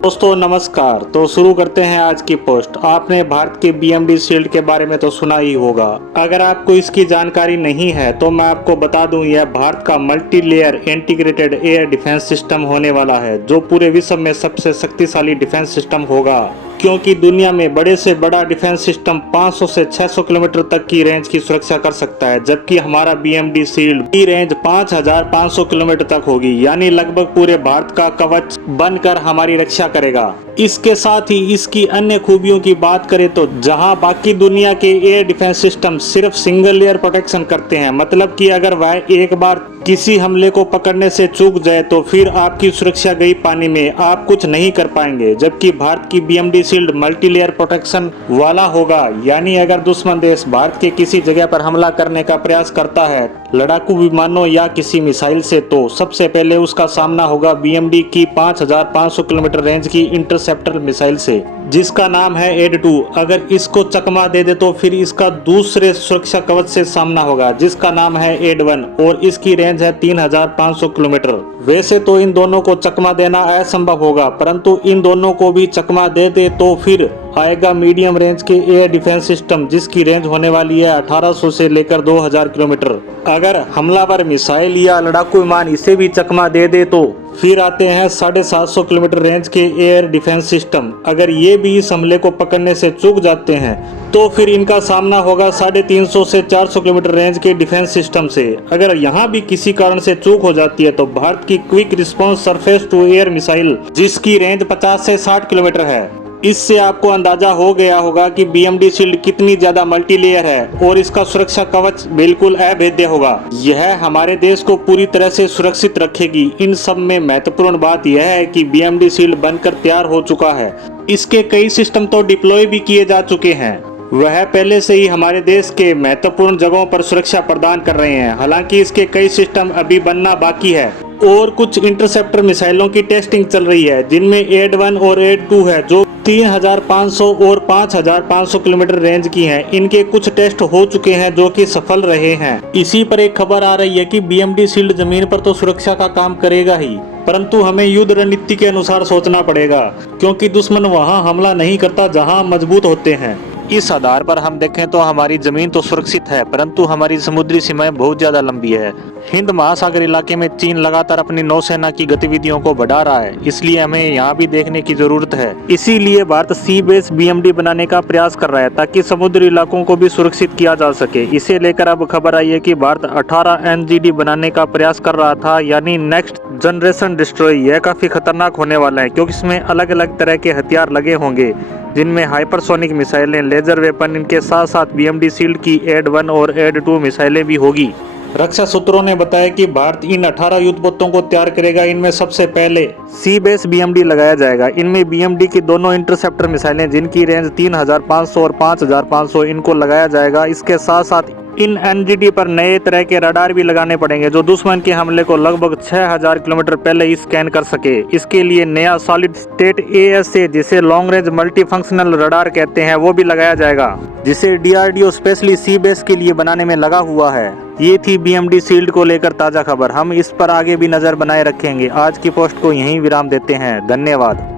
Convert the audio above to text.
दोस्तों नमस्कार। तो शुरू करते हैं आज की पोस्ट। आपने भारत के BMD शील्ड के बारे में तो सुना ही होगा। अगर आपको इसकी जानकारी नहीं है तो मैं आपको बता दूं, यह भारत का multi layer integrated air defence system होने वाला है, जो पूरे विश्व में सबसे शक्तिशाली डिफेंस सिस्टम होगा। क्योंकि दुनिया में बड़े से बड़ा डिफेंस सिस्टम 500 से 600 किलोमीटर तक की रेंज की सुरक्षा कर सकता है, जबकि हमारा BMD शील्ड की रेंज 5500 किलोमीटर तक होगी, यानी लगभग पूरे भारत का कवच बनकर हमारी रक्षा करेगा। इसके साथ ही इसकी अन्य खूबियों की बात करें तो जहां बाकी दुनिया के एयर डिफेंस सिस्टम सिर्फ सिंगल लेयर प्रोटेक्शन करते हैं, मतलब कि अगर वह एक बार किसी हमले को पकड़ने से चूक जाए तो फिर आपकी सुरक्षा गई पानी में, आप कुछ नहीं कर पाएंगे। जबकि भारत की BMD shield multi layer protection वाला होगा, यानी अगर दुश्मन देश भारत के किसी जगह पर हमला करने का प्रयास करता है लड़ाकू विमानों या किसी मिसाइल से, तो सबसे पहले उसका सामना होगा BMD की 5500 किलोमीटर रेंज की इंटरसेप्टर मिसाइल से, जिसका नाम है AD-2। अगर इसको चकमा दे तो फिर इसका दूसरे सुरक्षा कवच से सामना होगा, जिसका नाम है AD-1 और इसकी रेंज है 3500 किलोमीटर। वैसे तो इन दोनों को चकमा देना असंभव होगा, परंतु इन दोनों को भी चकमा दे तो फिर आएगा मीडियम रेंज के एयर डिफेंस सिस्टम, जिसकी रेंज होने वाली है 1800 से लेकर 2000 किलोमीटर। अगर हमलावर मिसाइल या लड़ाकू विमान इसे भी चकमा दे तो फिर आते हैं 750 किलोमीटर रेंज के एयर डिफेंस सिस्टम। अगर ये भी इस हमले को पकड़ने से चूक जाते हैं तो फिर इनका सामना होगा 350 से 400 किलोमीटर रेंज के डिफेंस सिस्टम से। अगर यहाँ भी किसी कारण से चूक हो जाती है तो भारत की quick response surface to air missile, जिसकी रेंज 50 से 60 किलोमीटर है। इससे आपको अंदाजा हो गया होगा कि BMD शील्ड कितनी ज्यादा मल्टी लेयर है और इसका सुरक्षा कवच बिल्कुल अभेद्य होगा। यह हमारे देश को पूरी तरह से सुरक्षित रखेगी। इन सब में महत्वपूर्ण बात यह है कि BMD शील्ड बनकर तैयार हो चुका है। इसके कई सिस्टम तो डिप्लॉय भी किए जा चुके हैं। वह पहले से ही हमारे देश के महत्वपूर्ण जगहों पर सुरक्षा प्रदान कर रहे हैं। हालांकि इसके कई सिस्टम अभी बनना बाकी है और कुछ इंटरसेप्टर मिसाइलों की टेस्टिंग चल रही है, जिनमें AD-1 और AD-2 है, जो 3500 और 5500 किलोमीटर रेंज की हैं। इनके कुछ टेस्ट हो चुके हैं जो कि सफल रहे हैं। इसी पर एक खबर आ रही है कि BMD शील्ड जमीन पर तो सुरक्षा का काम करेगा ही, परंतु हमें युद्ध रणनीति के अनुसार सोचना पड़ेगा, क्योंकि दुश्मन वहां हमला नहीं करता जहां मजबूत होते हैं। इस आधार पर हम देखें तो हमारी जमीन तो सुरक्षित है, परंतु हमारी समुद्री सीमाएं बहुत ज्यादा लंबी है। हिंद महासागर इलाके में चीन लगातार अपनी नौसेना की गतिविधियों को बढ़ा रहा है, इसलिए हमें यहाँ भी देखने की जरूरत है। इसीलिए भारत सी बेस BMD बनाने का प्रयास कर रहा है, ताकि समुद्री इलाकों को भी सुरक्षित किया जा सके। इसे लेकर अब खबर आई है कि भारत 18 NGD बनाने का प्रयास कर रहा था, यानी नेक्स्ट जनरेशन डिस्ट्रॉय। यह काफी खतरनाक होने वाला है, क्योंकि इसमें अलग अलग तरह के हथियार लगे होंगे, जिनमें हाइपरसोनिक मिसाइलें, लेजर वेपन, इनके साथ साथ BMD शील्ड की AD-1 और AD-2 मिसाइलें भी होगी। रक्षा सूत्रों ने बताया कि भारत इन 18 युद्धपोतों को तैयार करेगा। इनमें सबसे पहले सी बेस BMD लगाया जाएगा। इनमें BMD की दोनों इंटरसेप्टर मिसाइलें, जिनकी रेंज 3500 और 5500, इनको लगाया जाएगा। इसके साथ साथ इन NGD पर नए तरह के रडार भी लगाने पड़ेंगे, जो दुश्मन के हमले को लगभग 6000 किलोमीटर पहले ही स्कैन कर सके। इसके लिए नया सॉलिड स्टेट ASA, जिसे long range multi functional radar कहते हैं, वो भी लगाया जाएगा, जिसे DRDO स्पेशली सी बेस के लिए बनाने में लगा हुआ है। ये थी BMD शील्ड को लेकर ताज़ा खबर। हम इस पर आगे भी नज़र बनाए रखेंगे। आज की पोस्ट को यहीं विराम देते हैं। धन्यवाद।